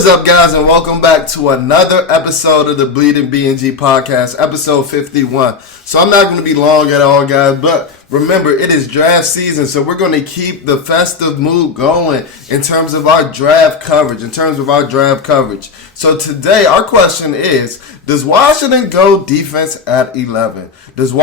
is up, guys, and welcome back to another episode of the BnG podcast, episode 51. So I'm not going to be long at all, guys, but remember, it is draft season, so we're going to keep the festive mood going in terms of our draft coverage, So today, our question is, does Washington go defense at 11? So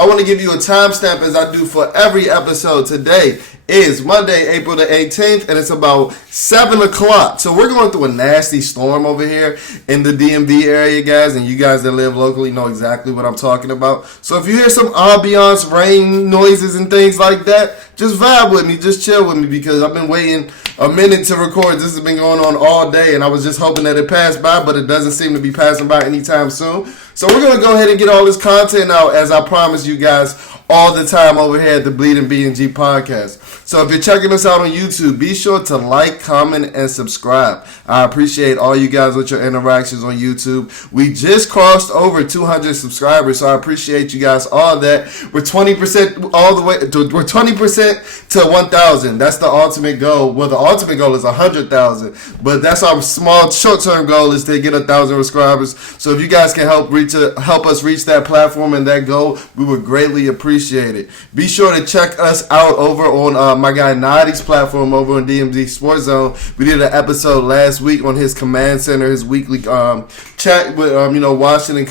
I want to give you a timestamp as I do for every episode. Today is Monday, April the 18th, and it's about 7 o'clock. So we're going through a nasty storm over here in the DMV area, guys, and you guys that live locally know exactly what I'm talking about. So if you hear some ambiance, rain noises, and things like that, just vibe with me, just chill with me, because I've been waiting a minute to record. This has been going on all day, and I was just hoping that it passed by, but it doesn't seem to be passing by anytime soon. So we're going to go ahead and get all this content out, as I promised you guys all the time over here at the BnG podcast. So if you're checking us out on YouTube, be sure to like, comment, and subscribe. I appreciate all you guys with your interactions on YouTube. We just crossed over 200 subscribers, so I appreciate you guys all that. We're 20% all the way. We're 20% to 1,000. That's the ultimate goal. Well, the ultimate goal is 100,000, but that's our small short-term goal, is to get 1,000 subscribers. So if you guys can help us reach that platform and that goal, we would greatly appreciate it. Be sure to check us out over on my guy Nadi's platform over on DMZ Sports Zone. We did an episode last week on his command center, his weekly chat with Washington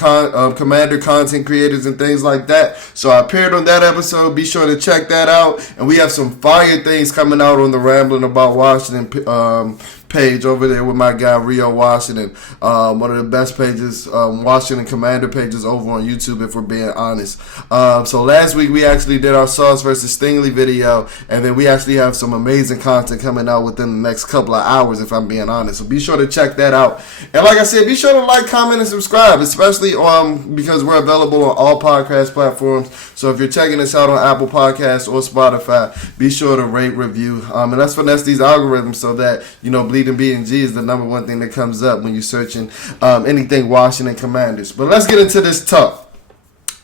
Commander content creators and things like that. So I appeared on that episode. Be sure to check that out. And we have some fire things coming out on the Rambling About Washington page over there with my guy Rio Washington. One of the best pages, Washington Commander pages over on YouTube, if we're being honest. So last week we actually did our Sauce versus Stingley video, and then we actually have some amazing content coming out within the next couple of hours, if I'm being honest. So be sure to check that out. And like I said, be sure to like, comment, and subscribe, especially because we're available on all podcast platforms. So if you're checking us out on Apple Podcasts or Spotify, be sure to rate, review, and let's finesse these algorithms so that, BnG is the number one thing that comes up when you're searching anything Washington Commanders. But let's get into this talk.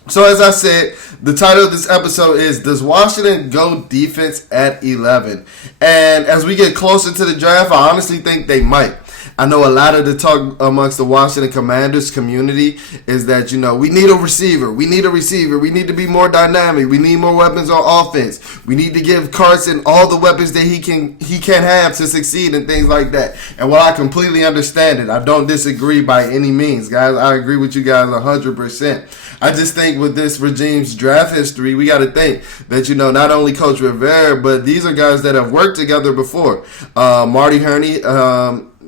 So as I said, the title of this episode is, does Washington go defense at 11? And as we get closer to the draft, I honestly think they might. I know a lot of the talk amongst the Washington Commanders community is that, we need a receiver. We need to be more dynamic. We need more weapons on offense. We need to give Carson all the weapons that he can have to succeed and things like that. And while I completely understand it, I don't disagree by any means, guys. I agree with you guys 100%. I just think with this regime's draft history, we got to think that, not only Coach Rivera, but these are guys that have worked together before. Marty Herney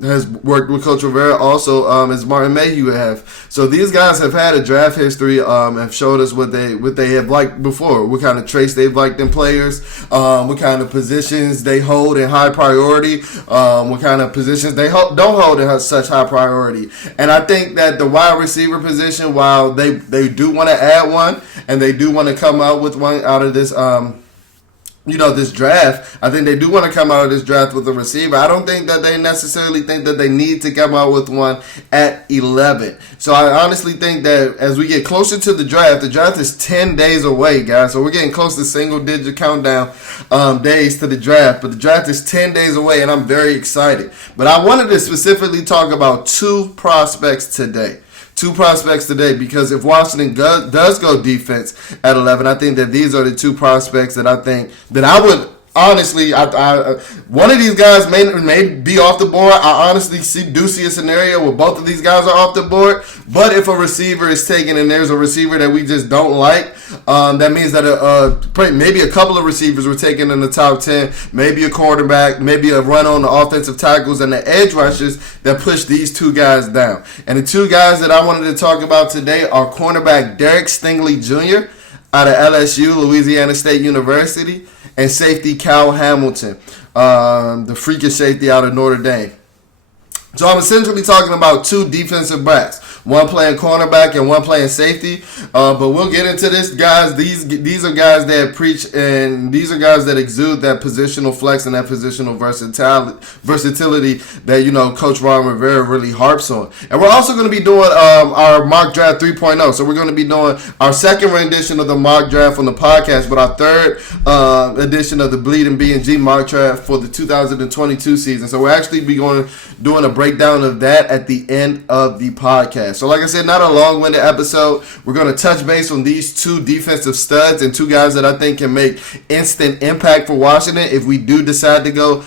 has worked with Coach Rivera, also as Martin Mayhew have. So these guys have had a draft history, have showed us what they have liked before, what kind of traits they've liked in players, what kind of positions they hold in high priority, what kind of positions they don't hold in such high priority. And I think that the wide receiver position, while they do want to add one, and they do want to come out with one out of this this draft, I think they do want to come out of this draft with a receiver. I don't think that they necessarily think that they need to come out with one at 11. So I honestly think that as we get closer to the draft is 10 days away, guys. So we're getting close to single-digit countdown days to the draft. But the draft is 10 days away, and I'm very excited. But I wanted to specifically talk about two prospects today, because if Washington does go defense at 11, I think that these are the two prospects that I think that I would honestly, one of these guys may be off the board. I honestly do see a scenario where both of these guys are off the board. But if a receiver is taken and there's a receiver that we just don't like, that means that maybe a couple of receivers were taken in the top 10, maybe a quarterback, maybe a run on the offensive tackles and the edge rushers that push these two guys down. And the two guys that I wanted to talk about today are cornerback Derek Stingley Jr. out of LSU, Louisiana State University, and safety Cal Hamilton, the freakish safety out of Notre Dame. So I'm essentially talking about two defensive backs, one playing cornerback and one playing safety. But we'll get into this, guys. These are guys that preach, and these are guys that exude that positional flex and that positional versatility that Coach Ron Rivera really harps on. And we're also going to be doing our mock draft 3.0. So we're going to be doing our second rendition of the mock draft on the podcast, but our third edition of the BnG mock draft for the 2022 season. So we'll actually be doing a breakdown of that at the end of the podcast. So like I said, not a long-winded episode. We're going to touch base on these two defensive studs and two guys that I think can make instant impact for Washington if we do decide to go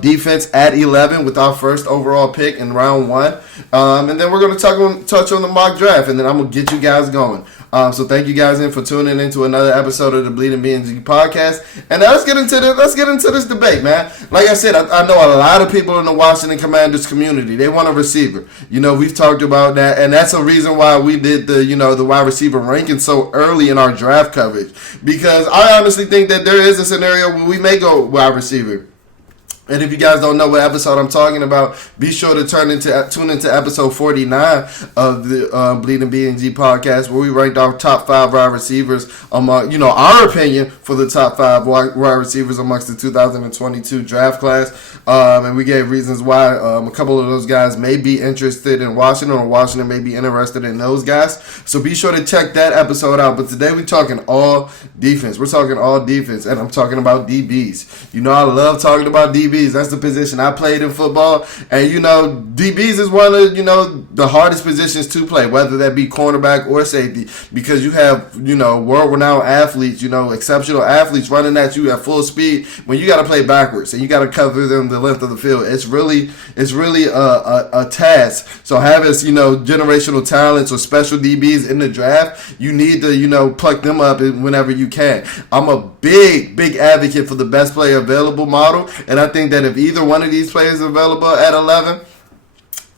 defense at 11 with our first overall pick in round 1. And then we're going to touch on the mock draft, and then I'm going to get you guys going. So thank you guys for tuning into another episode of the BnG podcast. And now let's get into this debate, man. Like I said, I know a lot of people in the Washington Commanders community. They want a receiver. We've talked about that, and that's a reason why we did the wide receiver ranking so early in our draft coverage. Because I honestly think that there is a scenario where we may go wide receiver. And if you guys don't know what episode I'm talking about, be sure to tune into episode 49 of the BnG podcast, where we ranked our top 5 wide receivers among, our opinion for the top 5 wide receivers amongst the 2022 draft class. And we gave reasons why a couple of those guys may be interested in Washington, or Washington may be interested in those guys. So be sure to check that episode out. But today we're talking all defense. We're talking all defense, and I'm talking about DBs. I love talking about DBs. That's the position I played in football. And, DBs is one of, the hardest positions to play, whether that be cornerback or safety, because you have, world-renowned athletes, exceptional athletes running at you at full speed when you got to play backwards and you got to cover them the length of the field. It's really a task. So having, generational talents or special DBs in the draft, you need to, pluck them up whenever you can. I'm a big advocate for the best player available model, and I think that if either one of these players is available at 11,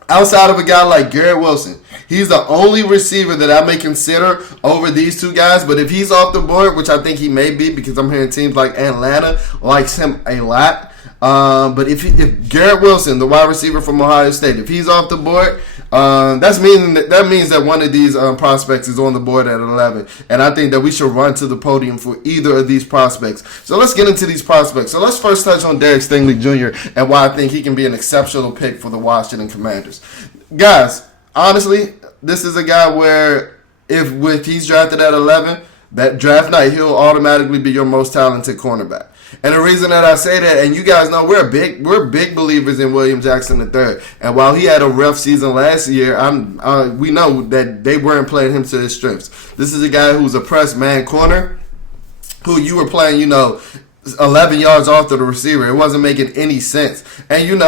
outside of a guy like Garrett Wilson, he's the only receiver that I may consider over these two guys. But if he's off the board, which I think he may be, because I'm hearing teams like Atlanta likes him a lot. But if Garrett Wilson, the wide receiver from Ohio State, if he's off the board, that means that one of these prospects is on the board at 11. And I think that we should run to the podium for either of these prospects. So let's get into these prospects. So let's first touch on Derek Stingley Jr. and why I think he can be an exceptional pick for the Washington Commanders. Guys, honestly, this is a guy where if he's drafted at 11, that draft night, he'll automatically be your most talented cornerback. And the reason that I say that, and you guys know we're big believers in William Jackson III. And while he had a rough season last year, we know that they weren't playing him to his strengths. This is a guy who's a press man corner, who you were playing, 11 yards off to the receiver. It wasn't making any sense. And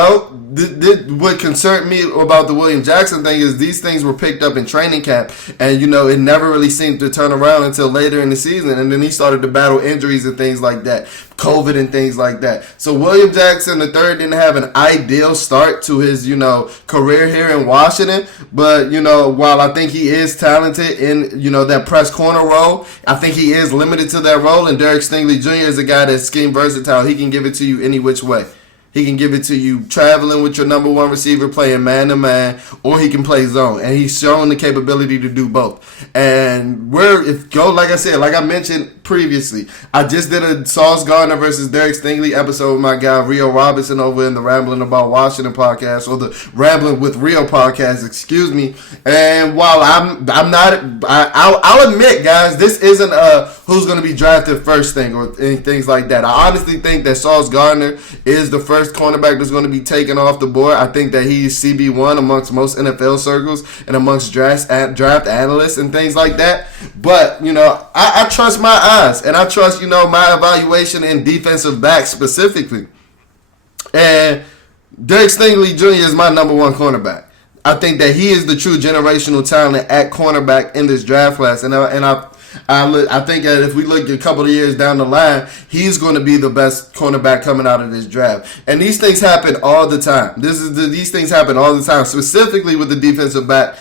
what concerned me about the William Jackson thing is these things were picked up in training camp, and it never really seemed to turn around until later in the season. And then he started to battle injuries and things like that, COVID and things like that. So William Jackson III didn't have an ideal start to his career here in Washington. But while I think he is talented in that press corner role, I think he is limited to that role. And Derek Stingley Jr. is a guy that's scheme versatile. He can give it to you any which way. He can give it to you traveling with your number one receiver, playing man-to-man, or he can play zone. And he's shown the capability to do both. And like I mentioned previously, I just did a Sauce Gardner versus Derek Stingley episode with my guy Rio Robinson over in the Rambling About Washington podcast, or the Rambling with Rio podcast, excuse me. And while I'll admit, guys, this isn't a who's going to be drafted first thing or things like that. I honestly think that Sauce Gardner is the first cornerback that's going to be taken off the board. I think that he's CB1 amongst most NFL circles and amongst draft analysts and things like that. But, I trust my eyes, and I trust, my evaluation in defensive backs specifically. And Derek Stingley Jr. is my number one cornerback. I think that he is the true generational talent at cornerback in this draft class. And I I think that if we look a couple of years down the line, he's going to be the best cornerback coming out of this draft. And these things happen all the time. These things happen all the time, specifically with the defensive back,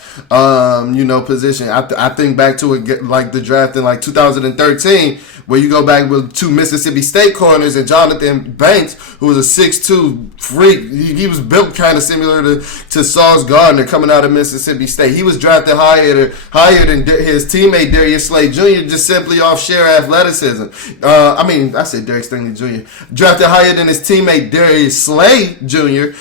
position. I think back to it like the draft in like 2013, where you go back with two Mississippi State corners and Jonathan Banks, who was a 6'2" freak. He was built kind of similar to Sauce Gardner coming out of Mississippi State. He was drafted higher than his teammate Darius Slay Jr. just simply off sheer athleticism. I said Derek Stingley Jr. Drafted higher than his teammate Darius Slay Jr.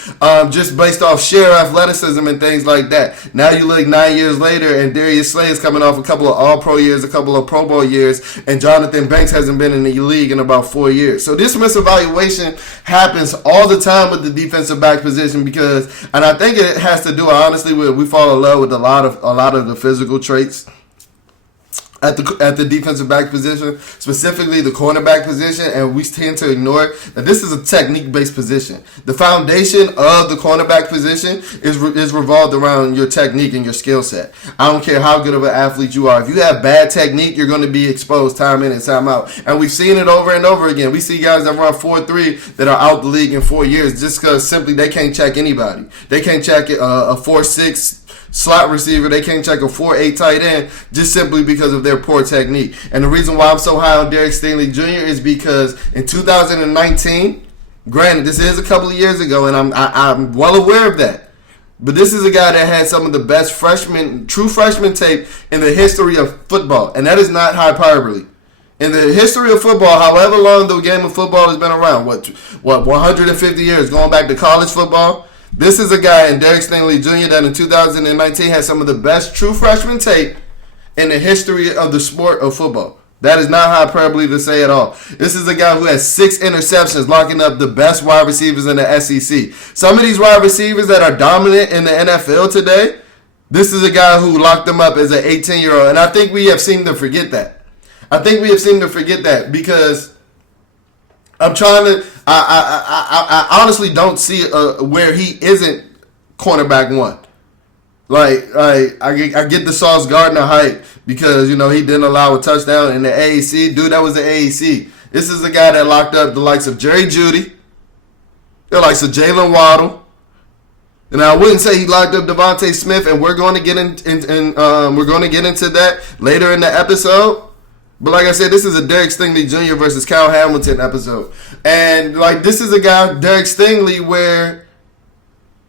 Just based off sheer athleticism and things like that. Now you look 9 years later, and Darius Slay is coming off a couple of All-Pro years, a couple of Pro Bowl years, and Jonathan Banks hasn't been in the league in about 4 years. So this misevaluation happens all the time with the defensive back position and I think it has to do honestly with we fall in love with a lot of the physical traits at the defensive back position, specifically the cornerback position, and we tend to ignore that this is a technique-based position. The foundation of the cornerback position is revolved around your technique and your skill set. I don't care how good of an athlete you are. If you have bad technique, you're going to be exposed time in and time out. And we've seen it over and over again. We see guys that run 4.3 that are out the league in 4 years just because simply they can't check anybody. They can't check a 4.6 slot receiver. They can't check a 4.8 tight end just simply because of their poor technique. And the reason why I'm so high on Derek Stingley Jr. is because in 2019, granted, this is a couple of years ago, and I'm well aware of that, but this is a guy that had some of the best true freshman tape in the history of football, and that is not hyperbole. In the history of football, however long the game of football has been around, what 150 years, going back to college football, this is a guy in Derek Stingley Jr. that in 2019 had some of the best true freshman tape in the history of the sport of football. That is not hyperbole to say at all. This is a guy who has 6 interceptions, locking up the best wide receivers in the SEC. Some of these wide receivers that are dominant in the NFL today, this is a guy who locked them up as an 18-year-old. And I think we have seemed to forget that. Because I'm trying to. I honestly don't see where he isn't cornerback one. I get the Sauce Gardner hype because he didn't allow a touchdown in the AAC. Dude, that was the AAC. This is a guy that locked up the likes of Jerry Jeudy, the likes of Jalen Waddle, and I wouldn't say he locked up Devontae Smith. And we're going to get we're going to get into that later in the episode. But like I said, this is a Derek Stingley Jr. versus Kyle Hamilton episode. And this is a guy, Derek Stingley, where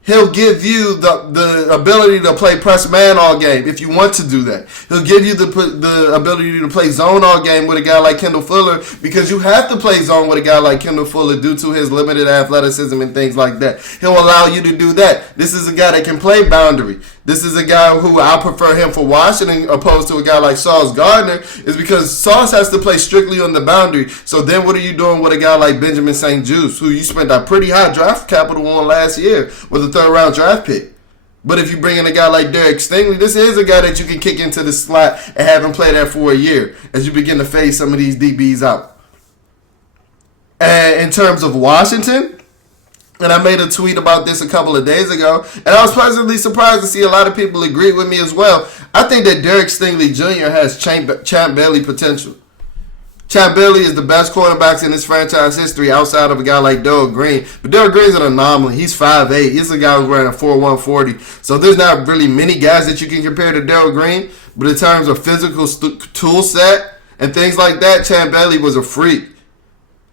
he'll give you the ability to play press man all game if you want to do that. He'll give you the ability to play zone all game with a guy like Kendall Fuller because you have to play zone with a guy like Kendall Fuller due to his limited athleticism and things like that. He'll allow you to do that. This is a guy that can play boundary. This is a guy who I prefer him for Washington opposed to a guy like Sauce Gardner is because Sauce has to play strictly on the boundary. So then what are you doing with a guy like Benjamin St-Juste, who you spent a pretty high draft capital on last year with a third-round draft pick? But if you bring in a guy like Derek Stingley, this is a guy that you can kick into the slot and have him play there for a year as you begin to phase some of these DBs out. And in terms of Washington, and I made a tweet about this a couple of days ago, and I was pleasantly surprised to see a lot of people agree with me as well. I think that Derek Stingley Jr. has Champ Bailey potential. Champ Bailey is the best quarterback in this franchise history outside of a guy like Darrell Green. But Darrell Green's an anomaly. He's 5'8". He's a guy who's wearing a 4.140. So there's not really many guys that you can compare to Darrell Green. But in terms of physical tool set and things like that, Champ Bailey was a freak.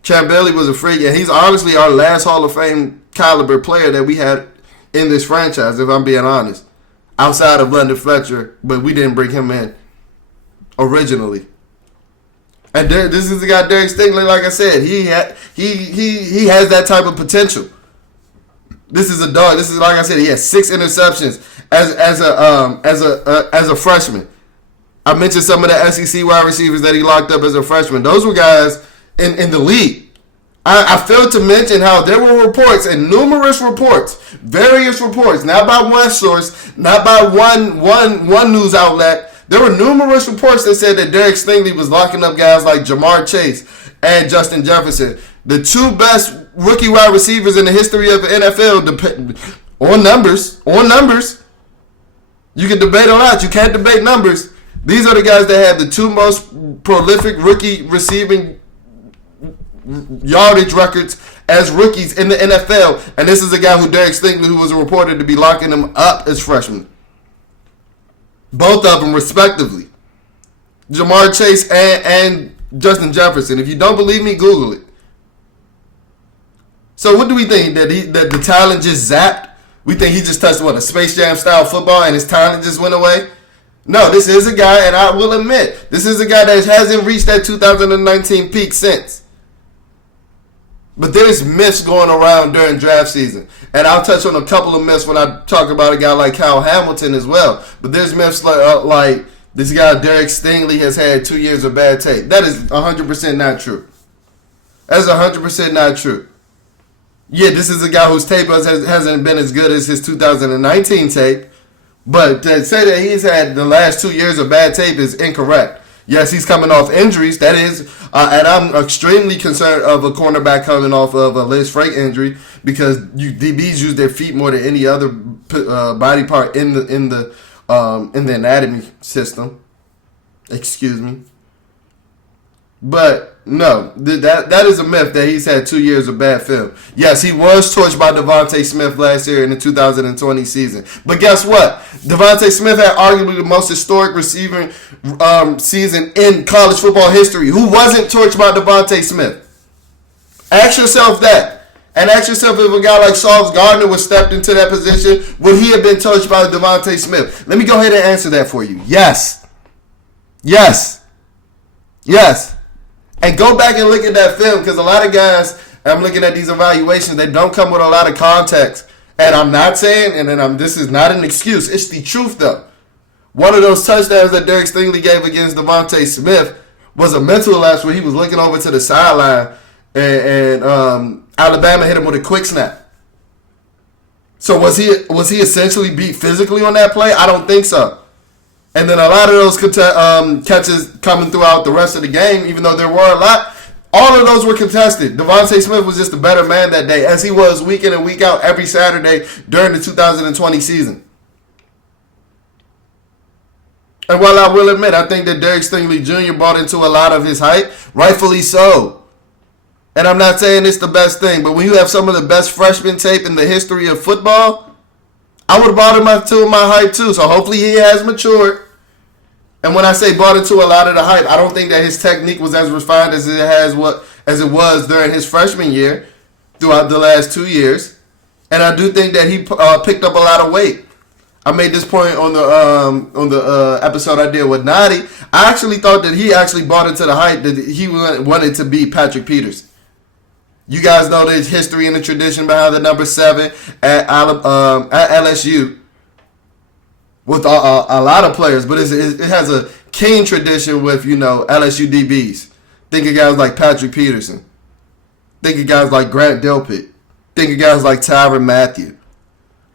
Champ Bailey was a freak, and he's honestly our last Hall of Fame caliber player that we had in this franchise, if I'm being honest, outside of London Fletcher, but we didn't bring him in originally. And this is the guy, Derek Stingley. Like I said, he has that type of potential. This is a dog. This is, like I said, he has 6 interceptions as a freshman. I mentioned some of the SEC wide receivers that he locked up as a freshman. Those were guys in the league. I failed to mention how there were reports and numerous reports, various reports, not by one source, not by one news outlet. There were numerous reports that said that Derek Stingley was locking up guys like Jamar Chase and Justin Jefferson, the 2 best rookie wide receivers in the history of the NFL. On numbers, you can debate a lot. You can't debate numbers. These are the guys that have the two most prolific rookie receiving yardage records as rookies in the NFL. And this is a guy who Derek Stingley, who was reported to be locking them up as freshmen. Both of them, respectively. Jamar Chase and Justin Jefferson. If you don't believe me, Google it. So what do we think? That the talent just zapped? We think he just touched, a Space Jam style football and his talent just went away? No, this is a guy, and I will admit, this is a guy that hasn't reached that 2019 peak since. But there's myths going around during draft season. And I'll touch on a couple of myths when I talk about a guy like Kyle Hamilton as well. But there's myths like this guy Derek Stingley has had 2 years of bad tape. That is 100% not true. That's 100% not true. Yeah, this is a guy whose tape hasn't been as good as his 2019 tape. But to say that he's had the last 2 years of bad tape is incorrect. Yes, he's coming off injuries. That is, and I'm extremely concerned of a cornerback coming off of a Liz Frank injury because DBs use their feet more than any other body part in the anatomy system. Excuse me. But no, that is a myth that he's had 2 years of bad film. Yes, he was torched by Devontae Smith last year in the 2020 season. But guess what? Devontae Smith had arguably the most historic receiving season in college football history. Who wasn't torched by Devontae Smith? Ask yourself that. And ask yourself if a guy like Sauce Gardner was stepped into that position, would he have been torched by Devontae Smith? Let me go ahead and answer that for you. Yes. Yes. Yes. And go back and look at that film because a lot of guys, I'm looking at these evaluations, they don't come with a lot of context. And I'm not saying, this is not an excuse. It's the truth, though. One of those touchdowns that Derek Stingley gave against Devontae Smith was a mental lapse where he was looking over to the sideline and Alabama hit him with a quick snap. So was he essentially beat physically on that play? I don't think so. And then a lot of those catches coming throughout the rest of the game, even though there were a lot, all of those were contested. Devontae Smith was just a better man that day, as he was week in and week out every Saturday during the 2020 season. And while I will admit, I think that Derek Stingley Jr. bought into a lot of his hype, rightfully so. And I'm not saying it's the best thing, but when you have some of the best freshman tape in the history of football, I would have bought him into my hype too. So hopefully he has matured. And when I say bought into a lot of the hype, I don't think that his technique was as refined as it was during his freshman year throughout the last 2 years. And I do think that he picked up a lot of weight. I made this point on the episode I did with Nadi. I actually thought that he actually bought into the hype that he wanted to be Patrick Peterson. You guys know the history and the tradition behind the number 7 at LSU. With a lot of players, but it has a keen tradition with, LSU DBs. Think of guys like Patrick Peterson. Think of guys like Grant Delpit. Think of guys like Tyrann Mathieu.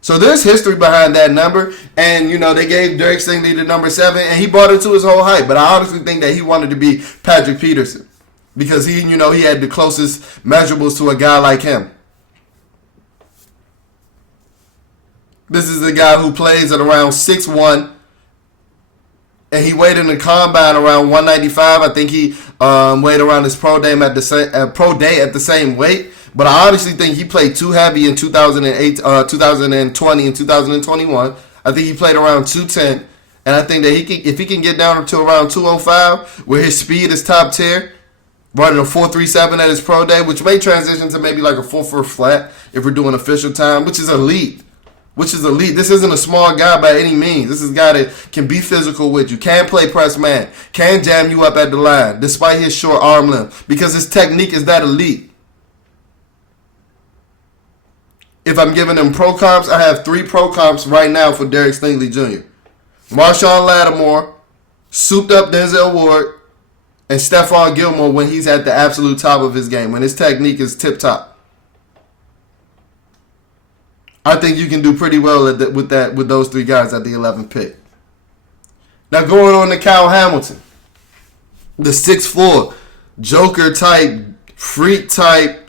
So there's history behind that number, and, they gave Derek Stingley the number 7, and he bought into his whole hype. But I honestly think that he wanted to be Patrick Peterson because he had the closest measurables to a guy like him. This is a guy who plays at around 6'1", and he weighed in the combine around 195. I think he weighed around his pro day at the same weight. But I honestly think he played too heavy in 2008, 2020, and 2021. I think he played around 210, and I think that if he can get down to around 205, where his speed is top tier, running a 4.37 at his pro day, which may transition to maybe like a 4.4 flat if we're doing official time, which is elite. This isn't a small guy by any means. This is a guy that can be physical with you, can play press man, can jam you up at the line, despite his short arm length, because his technique is that elite. If I'm giving him pro comps, I have 3 pro comps right now for Derek Stingley Jr. Marshawn Lattimore, souped up Denzel Ward, and Stephon Gilmore when he's at the absolute top of his game, when his technique is tip top. I think you can do pretty well with those 3 guys at the 11th pick. Now going on to Kyle Hamilton, the 6'4", Joker type, freak type,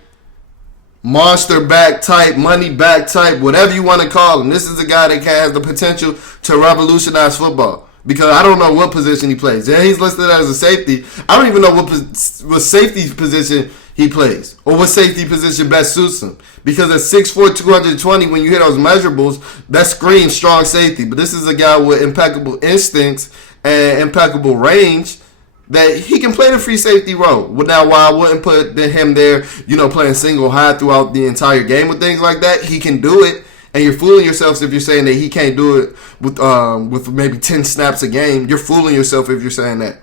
monster back type, money back type, whatever you want to call him. This is a guy that has the potential to revolutionize football. because I don't know what position he plays. Yeah, he's listed as a safety. I don't even know what safety position he plays or what safety position best suits him. Because at 6'4", 220, when you hit those measurables, that screams strong safety. But this is a guy with impeccable instincts and impeccable range that he can play the free safety role. Now, while I wouldn't put him there, playing single high throughout the entire game with things like that, he can do it. And you're fooling yourselves if you're saying that he can't do it with maybe 10 snaps a game. You're fooling yourself if you're saying that.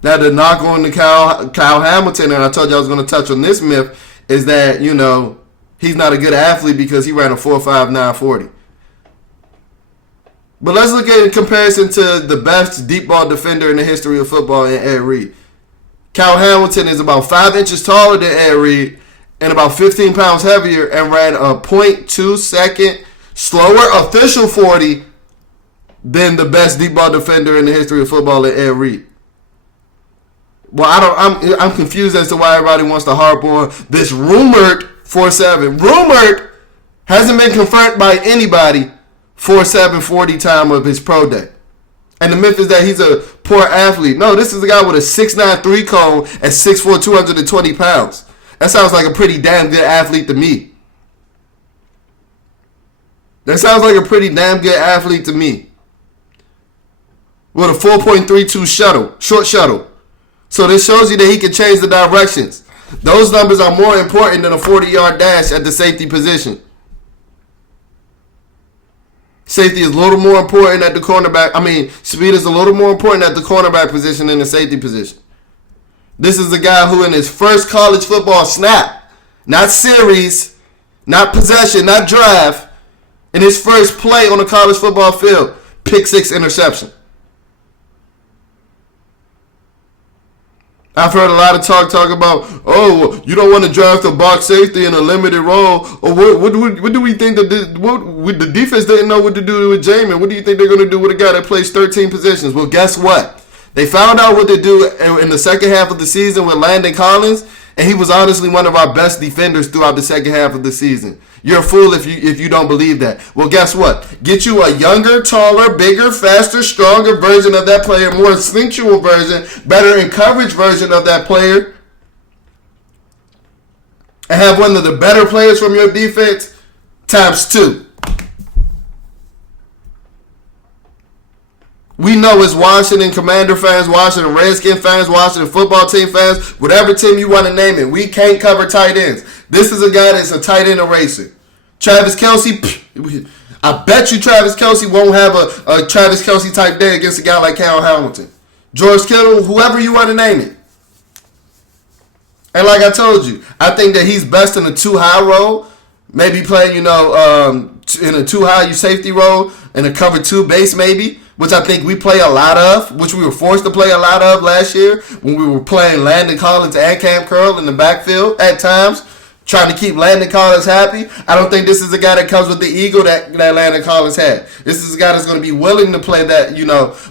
Now, the knock on the Kyle Hamilton, and I told you I was going to touch on this myth, is that, he's not a good athlete because he ran a 4.5 940. But let's look at it in comparison to the best deep ball defender in the history of football in Ed Reed. Kyle Hamilton is about 5 inches taller than Ed Reed and about 15 pounds heavier and ran a 0.2 second slower official 40 than the best deep ball defender in the history of football in Ed Reed. Well, I'm confused as to why everybody wants to harp on this rumored 4.7. Rumored hasn't been confirmed by anybody 4.7 40 time of his pro day. And the myth is that he's a poor athlete. No, this is a guy with a 6'9" 3 cone at 6'4", 220 pounds. That sounds like a pretty damn good athlete to me. That sounds like a pretty damn good athlete to me. With a 4.32 short shuttle. So this shows you that he can change the directions. Those numbers are more important than a 40-yard dash at the safety position. Safety is a little more important at the cornerback. Speed is a little more important at the cornerback position than the safety position. This is a guy who in his first college football snap, not series, not possession, not drive, in his first play on the college football field, pick 6 interception. I've heard a lot of talk about, you don't want to draft a box safety in a limited role. Or what do we think that the defense didn't know what to do with Jamin? What do you think they're going to do with a guy that plays 13 positions? Well, guess what? They found out what to do in the second half of the season with Landon Collins, and he was honestly one of our best defenders throughout the second half of the season. You're a fool if you don't believe that. Well, guess what? Get you a younger, taller, bigger, faster, stronger version of that player, more instinctual version, better in coverage version of that player, and have one of the better players from your defense times 2. We know it's Washington Commander fans, Washington Redskin fans, Washington football team fans, whatever team you want to name it. We can't cover tight ends. This is a guy that's a tight end eraser. Travis Kelce, I bet you Travis Kelce won't have a Travis Kelce type day against a guy like Kyle Hamilton. George Kittle, whoever you want to name it. And like I told you, I think that he's best in a 2-high role. Maybe playing, in a 2-high safety role, in a cover 2 base maybe, which I think we play a lot of, which we were forced to play a lot of last year when we were playing Landon Collins and Cam Curl in the backfield at times, trying to keep Landon Collins happy. I don't think this is a guy that comes with the ego that Landon Collins had. This is a guy that's going to be willing to play that,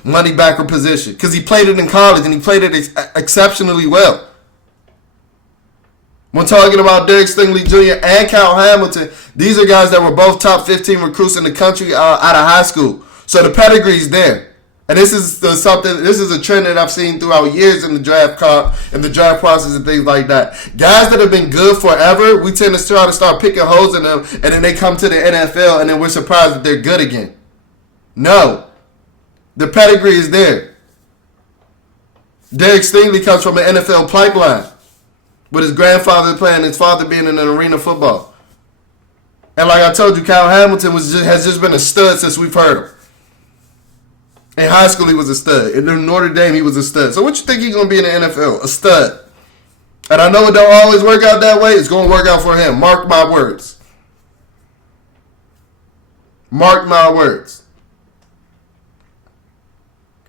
money backer position because he played it in college and he played it exceptionally well. When talking about Derek Stingley Jr. and Kyle Hamilton, these are guys that were both top 15 recruits in the country out of high school. So the pedigree's there. And this is a trend that I've seen throughout years in the draft process and things like that. Guys that have been good forever, we tend to try to start picking holes in them, and then they come to the NFL, and then we're surprised that they're good again. No. The pedigree is there. Derek Stingley comes from an NFL pipeline, with his grandfather playing, his father being in an arena football. And like I told you, Kyle Hamilton has just been a stud since we've heard him. In high school, he was a stud. In Notre Dame, he was a stud. So what you think he's going to be in the NFL? A stud. And I know it don't always work out that way. It's going to work out for him. Mark my words. Mark my words.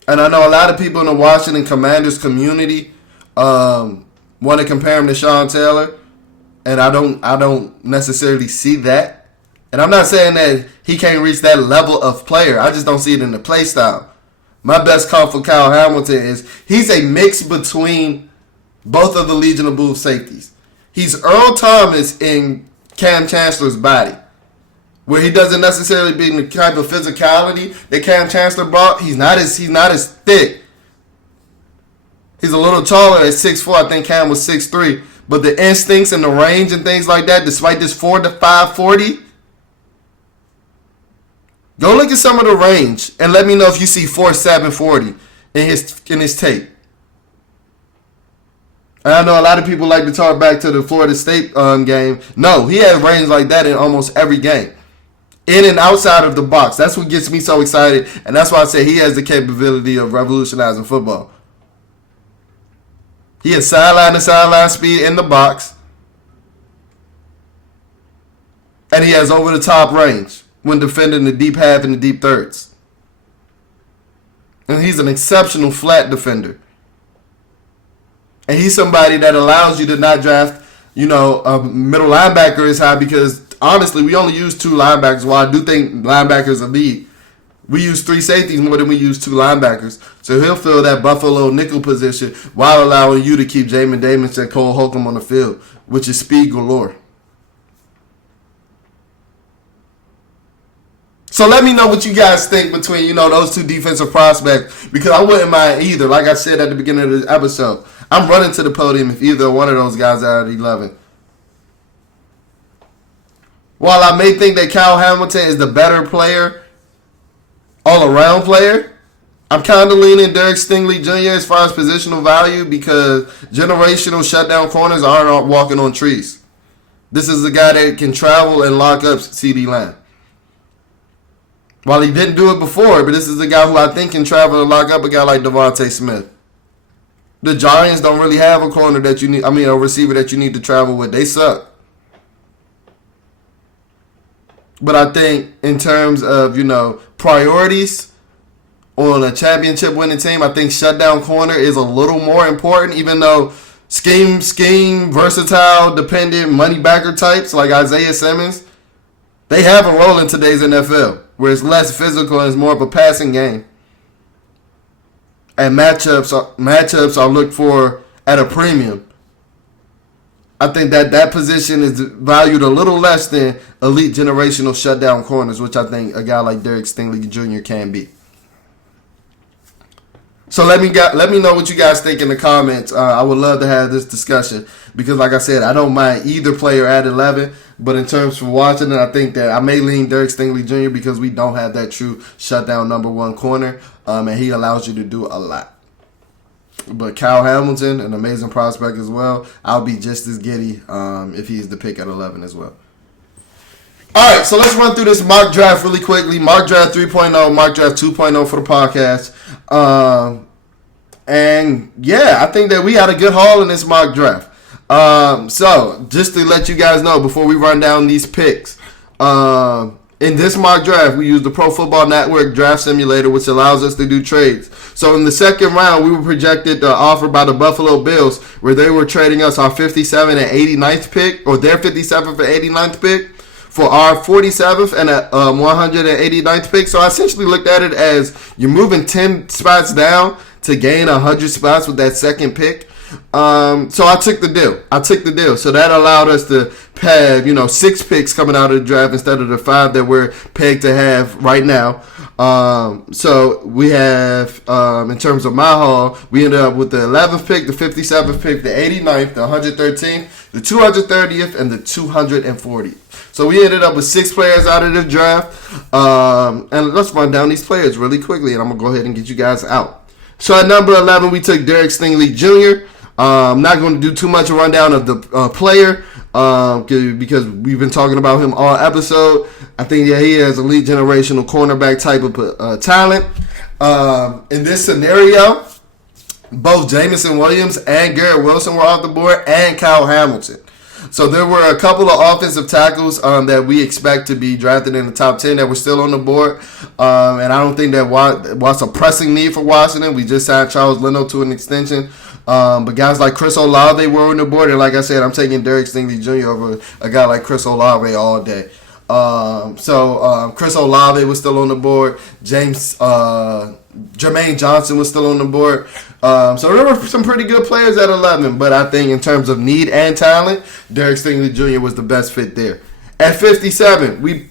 And I know a lot of people in the Washington Commanders community want to compare him to Sean Taylor. And I don't necessarily see that. And I'm not saying that he can't reach that level of player. I just don't see it in the play style. My best call for Kyle Hamilton is he's a mix between both of the Legion of Boom safeties. He's Earl Thomas in Cam Chancellor's body. where he doesn't necessarily bring the type of physicality that Cam Chancellor brought. He's not as thick. He's a little taller at 6'4". I think Cam was 6'3". But the instincts and the range and things like that, despite this 4'5" 40, go look at some of the range and let me know if you see 4'7" 40 in his tape. And I know a lot of people like to talk back to the Florida State game. No, he had range like that in almost every game. In and outside of the box. That's what gets me so excited. And that's why I say he has the capability of revolutionizing football. He has sideline to sideline speed in the box. And he has over the top range when defending the deep half and the deep thirds. And he's an exceptional flat defender. And he's somebody that allows you to not draft, a middle linebacker as high because, honestly, we only use 2 linebackers. While I do think linebackers are elite, we use 3 safeties more than we use 2 linebackers. So he'll fill that Buffalo nickel position while allowing you to keep Jamin Davis and Cole Holcomb on the field, which is speed galore. So let me know what you guys think between, those 2 defensive prospects, because I wouldn't mind either. Like I said at the beginning of this episode, I'm running to the podium if either one of those guys are at 11. While I may think that Kyle Hamilton is the better player, all-around player, I'm kind of leaning Derek Stingley Jr. as far as positional value because generational shutdown corners aren't walking on trees. This is a guy that can travel and lock up CeeDee Lamb. While he didn't do it before, but this is a guy who I think can travel and lock up a guy like Devontae Smith. The Giants don't really have a corner that you need. A receiver that you need to travel with. They suck. But I think in terms of, priorities on a championship winning team, I think shutdown corner is a little more important, even though scheme, versatile, dependent, money backer types like Isaiah Simmons, they have a role in today's NFL where it's less physical and it's more of a passing game. And matchups are looked for at a premium. I think that position is valued a little less than elite generational shutdown corners, which I think a guy like Derek Stingley Jr. can be. So let me know what you guys think in the comments. I would love to have this discussion because, like I said, I don't mind either player at 11. But in terms of watching it, I think that I may lean Derek Stingley Jr. because we don't have that true shutdown number 1 corner, and he allows you to do a lot. But Kyle Hamilton, an amazing prospect as well. I'll be just as giddy if he's the pick at 11 as well. All right, so let's run through this mock draft really quickly. Mock draft 3.0, mock draft 2.0 for the podcast. And yeah, I think that we had a good haul in this mock draft. So just to let you guys know before we run down these picks, in this mock draft, we used the Pro Football Network Draft Simulator, which allows us to do trades. So in the second round, we were projected to offer by the Buffalo Bills, where they were trading us our 57th and 89th pick, or their 57th and 89th pick, for our 47th and 189th pick. So I essentially looked at it as you're moving 10 spots down to gain 100 spots with that second pick. So I took the deal. So that allowed us to have, 6 picks coming out of the draft instead of the 5 that we're pegged to have right now. So we have, in terms of my haul, we ended up with the 11th pick, the 57th pick, the 89th, the 113th, the 230th, and the 240th. So we ended up with 6 players out of the draft. And let's run down these players really quickly, and I'm going to go ahead and get you guys out. So at number 11, we took Derek Stingley Jr. I'm not going to do too much a rundown of the player because we've been talking about him all episode. I think he has elite generational cornerback type of talent. In this scenario, both Jameson Williams and Garrett Wilson were off the board, and Kyle Hamilton. So there were a couple of offensive tackles that we expect to be drafted in the top 10 that were still on the board. And I don't think that was a pressing need for Washington. We just signed Charles Leno to an extension. But guys like Chris Olave were on the board. And like I said, I'm taking Derek Stingley Jr. over a guy like Chris Olave all day. Chris Olave was still on the board. Jermaine Johnson was still on the board. So there were some pretty good players at 11, but I think in terms of need and talent, Derek Stingley Jr. was the best fit there. At 57, we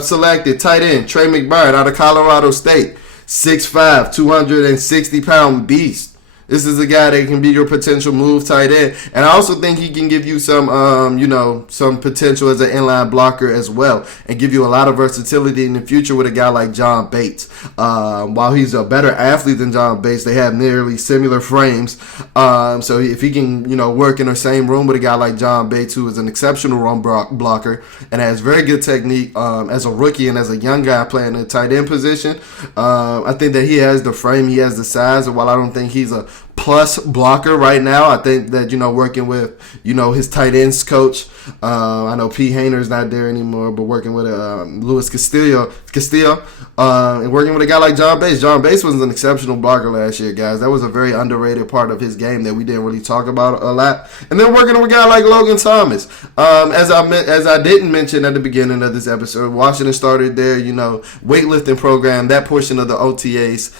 selected tight end Trey McBride out of Colorado State. 6'5", 260-pound beast. This is a guy that can be your potential move tight end. And I also think he can give you some, some potential as an inline blocker as well and give you a lot of versatility in the future with a guy like John Bates. While he's a better athlete than John Bates, they have nearly similar frames. So if he can, work in the same room with a guy like John Bates, who is an exceptional run blocker and has very good technique as a rookie and as a young guy playing the tight end position, I think that he has the frame, he has the size, and while I don't think he's a plus blocker right now, I think that, working with, his tight ends coach, I know P. Hayner's not there anymore, but working with Luis Castillo, and working with a guy like John Bates. John Bates was an exceptional blocker last year, guys. That was a very underrated part of his game that we didn't really talk about a lot. And then working with a guy like Logan Thomas. As I didn't mention at the beginning of this episode, Washington started their, weightlifting program, that portion of the OTAs,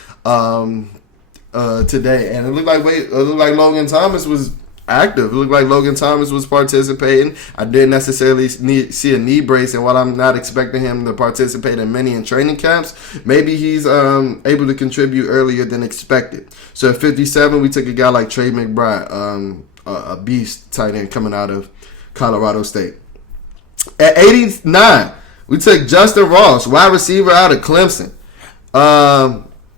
today, and it looked like Logan Thomas was active. It looked like Logan Thomas was participating. I didn't necessarily see a knee brace, and while I'm not expecting him to participate in many in training camps, maybe he's able to contribute earlier than expected. So at 57, we took a guy like Trey McBride, a beast tight end coming out of Colorado State. At 89, we took Justin Ross, wide receiver out of Clemson.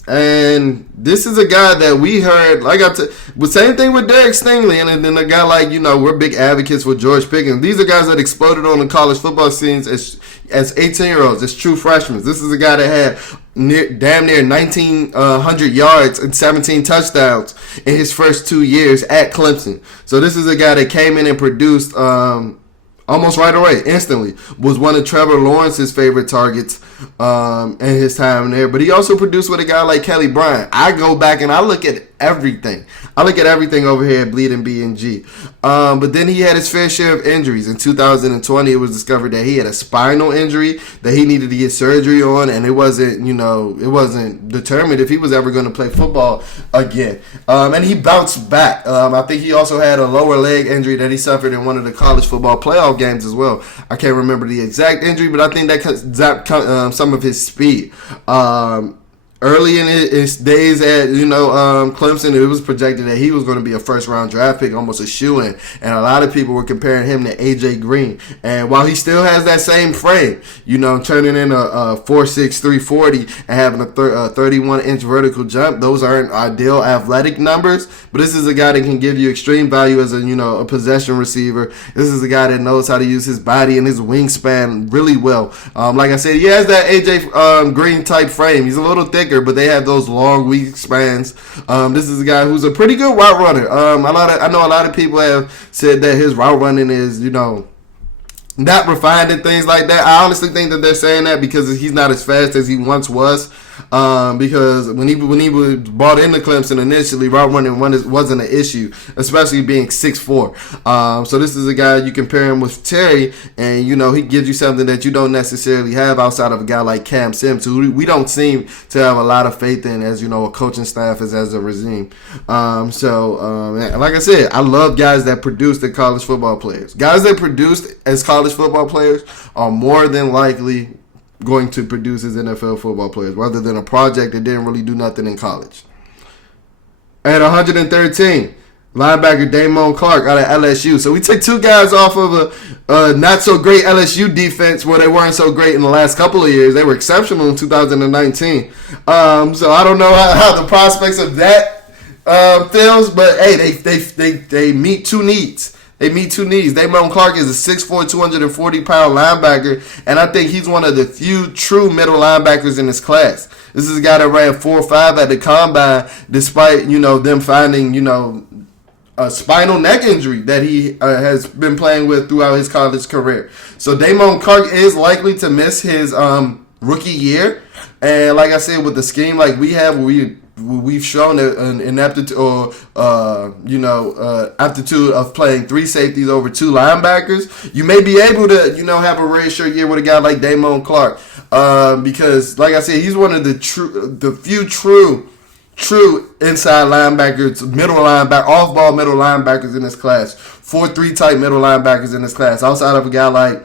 And this is a guy that we heard, but same thing with Derek Stingley, and then a guy like, we're big advocates for George Pickens. These are guys that exploded on the college football scenes as 18-year-olds, as true freshmen. This is a guy that had damn near 1,900 yards and 17 touchdowns in his first 2 years at Clemson. So this is a guy that came in and produced almost right away, instantly, was one of Trevor Lawrence's favorite targets in his time there. But he also produced with a guy like Kelly Bryant. I go back and I look at everything. I look at everything over here at Bleeding BnG. But then he had his fair share of injuries. In 2020, it was discovered that he had a spinal injury that he needed to get surgery on, and it wasn't determined if he was ever going to play football again. And he bounced back. I think he also had a lower leg injury that he suffered in one of the college football playoff games as well. I can't remember the exact injury, but I think that zapped some of his speed. Early in his days at Clemson, it was projected that he was going to be a first-round draft pick, almost a shoo-in, and a lot of people were comparing him to A.J. Green. And while he still has that same frame, turning in a 4'6", 340 and having a 31-inch vertical jump, those aren't ideal athletic numbers, but this is a guy that can give you extreme value as a possession receiver. This is a guy that knows how to use his body and his wingspan really well. Like I said, he has that A.J. Green type frame. He's a little thicker, but they have those long wingspans. This is a guy who's a pretty good route runner. I know a lot of people have said that his route running is, not refined and things like that. I honestly think that they're saying that because he's not as fast as he once was. Because when he was brought into Clemson initially, route running wasn't an issue, especially being 6'4". So this is a guy you compare him with Terry, and he gives you something that you don't necessarily have outside of a guy like Cam Sims, who we don't seem to have a lot of faith in as a coaching staff as a regime. Like I said, I love guys that produce as college football players. Guys that produced as college football players are more than likely going to produce as NFL football players, rather than a project that didn't really do nothing in college. At 113, linebacker Damone Clark out of LSU. So we took two guys off of a not so great LSU defense where they weren't so great in the last couple of years. They were exceptional in 2019. So I don't know how the prospects of that feels, but hey, they meet two needs. Damone Clark is a 6'4", 240-pound linebacker, and I think he's one of the few true middle linebackers in this class. This is a guy that ran 4.5 at the combine, despite them finding a spinal neck injury that he has been playing with throughout his college career. So Damone Clark is likely to miss his rookie year, and like I said, with the scheme like we have, we've shown an aptitude or aptitude of playing three safeties over two linebackers. You may be able to have a reassured year with a guy like Damone Clark, because like I said, he's one of the few true inside linebackers, off-ball middle linebackers in this class. 4-3 type middle linebackers in this class, outside of a guy like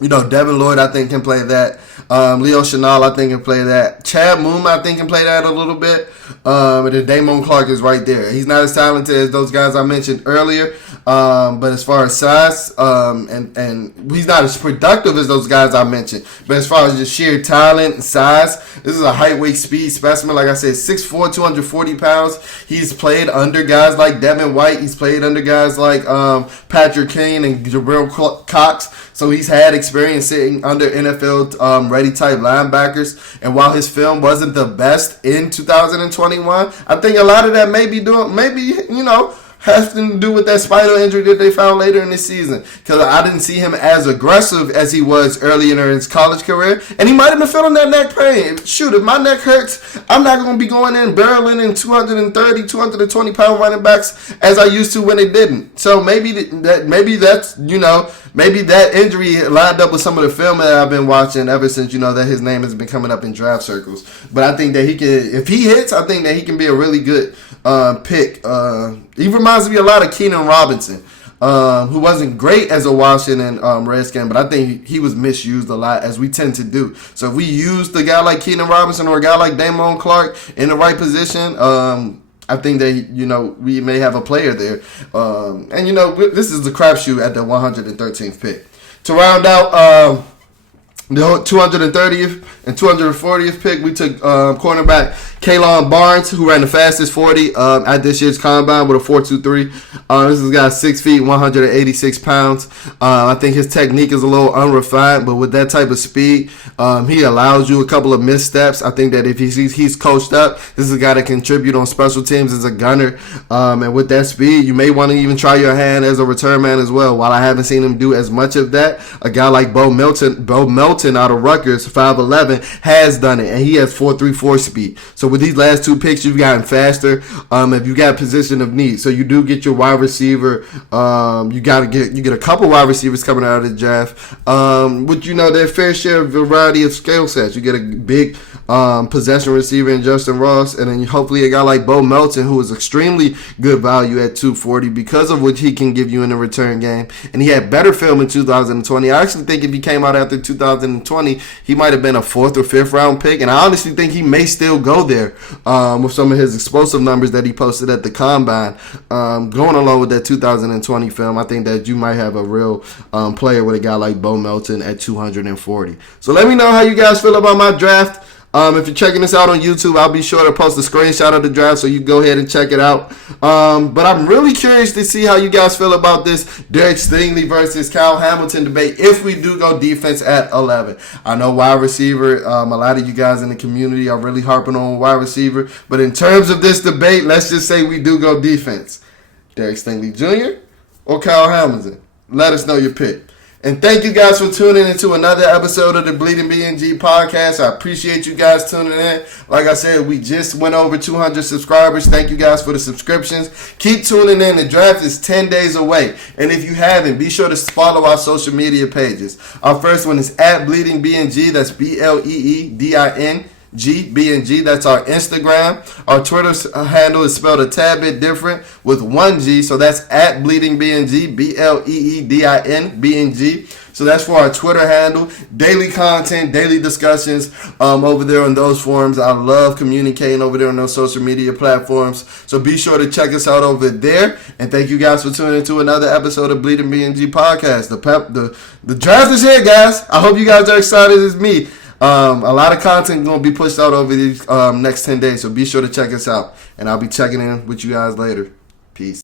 Devin Lloyd, I think, can play that. Leo Chenal, I think, can play that. Chad Moom, I think, can play that a little bit. And then Damon Clark is right there. He's not as talented as those guys I mentioned earlier. But as far as size, and he's not as productive as those guys I mentioned. But as far as just sheer talent and size, this is a height, weight, speed specimen. Like I said, 6'4", 240 pounds. He's played under guys like Devin White. He's played under guys like Patrick King and Jabril Cox. So he's had experience sitting under NFL ready type linebackers. And while his film wasn't the best in 2021, I think a lot of that has to do with that spinal injury that they found later in the season. Because I didn't see him as aggressive as he was earlier in his college career. And he might have been feeling that neck pain. Shoot, if my neck hurts, I'm not going to be going in barreling in 230, 220-pound running backs as I used to when it didn't. So maybe that injury lined up with some of the film that I've been watching ever since, that his name has been coming up in draft circles. But I think that he can, if he hits, I think that he can be a really good pick. He reminds me a lot of Keenan Robinson, who wasn't great as a Washington Redskin, but I think he was misused a lot, as we tend to do. So if we use the guy like Keenan Robinson or a guy like Damon Clark in the right position, I think that, we may have a player there. This is the crapshoot at the 113th pick. To round out the 230th and 240th pick, we took cornerback Kayla Barnes, who ran the fastest 40 at this year's combine with a 4.23. This is a guy 6 feet, 186 pounds. I think his technique is a little unrefined, but with that type of speed, he allows you a couple of missteps. I think that if he's coached up, this is a guy that contribute on special teams as a gunner. And with that speed, you may want to even try your hand as a return man as well. While I haven't seen him do as much of that, a guy like Bo Melton out of Rutgers, 5'11", has done it, and he has 4.34 speed. So with these last two picks, you've gotten faster. If you got position of need, so you do get your wide receiver. You get a couple wide receivers coming out of the draft. With their fair share of variety of skill sets. You get a big possession receiver in Justin Ross, and then hopefully a guy like Bo Melton, who is extremely good value at 240 because of what he can give you in the return game. And he had better film in 2020. I actually think if he came out after 2020, he might have been a 4th or 5th round pick, and I honestly think he may still go there with some of his explosive numbers that he posted at the combine. Going along with that 2020 film, I think that you might have a real player with a guy like Bo Melton at 240. So let me know how you guys feel about my draft. If you're checking this out on YouTube, I'll be sure to post a screenshot of the draft so you go ahead and check it out. But I'm really curious to see how you guys feel about this Derek Stingley versus Kyle Hamilton debate if we do go defense at 11. I know wide receiver, a lot of you guys in the community are really harping on wide receiver. But in terms of this debate, let's just say we do go defense. Derek Stingley Jr. or Kyle Hamilton? Let us know your pick. And thank you guys for tuning into another episode of the Bleeding BnG podcast. I appreciate you guys tuning in. Like I said, we just went over 200 subscribers. Thank you guys for the subscriptions. Keep tuning in. The draft is 10 days away. And if you haven't, be sure to follow our social media pages. Our first one is at Bleeding BnG. That's BLEEDING. BnG, that's our Instagram. Our Twitter handle is spelled a tad bit different with 1 G, so that's at Bleeding BnG, BLEEDIN BnG. So that's for our Twitter handle. Daily content, daily discussions over there on those forums. I love communicating over there on those social media platforms. So be sure to check us out over there. And thank you guys for tuning into another episode of Bleeding BnG podcast. The draft is here, guys. I hope you guys are excited as me. A lot of content going to be pushed out over these next 10 days, so be sure to check us out. And I'll be checking in with you guys later. Peace.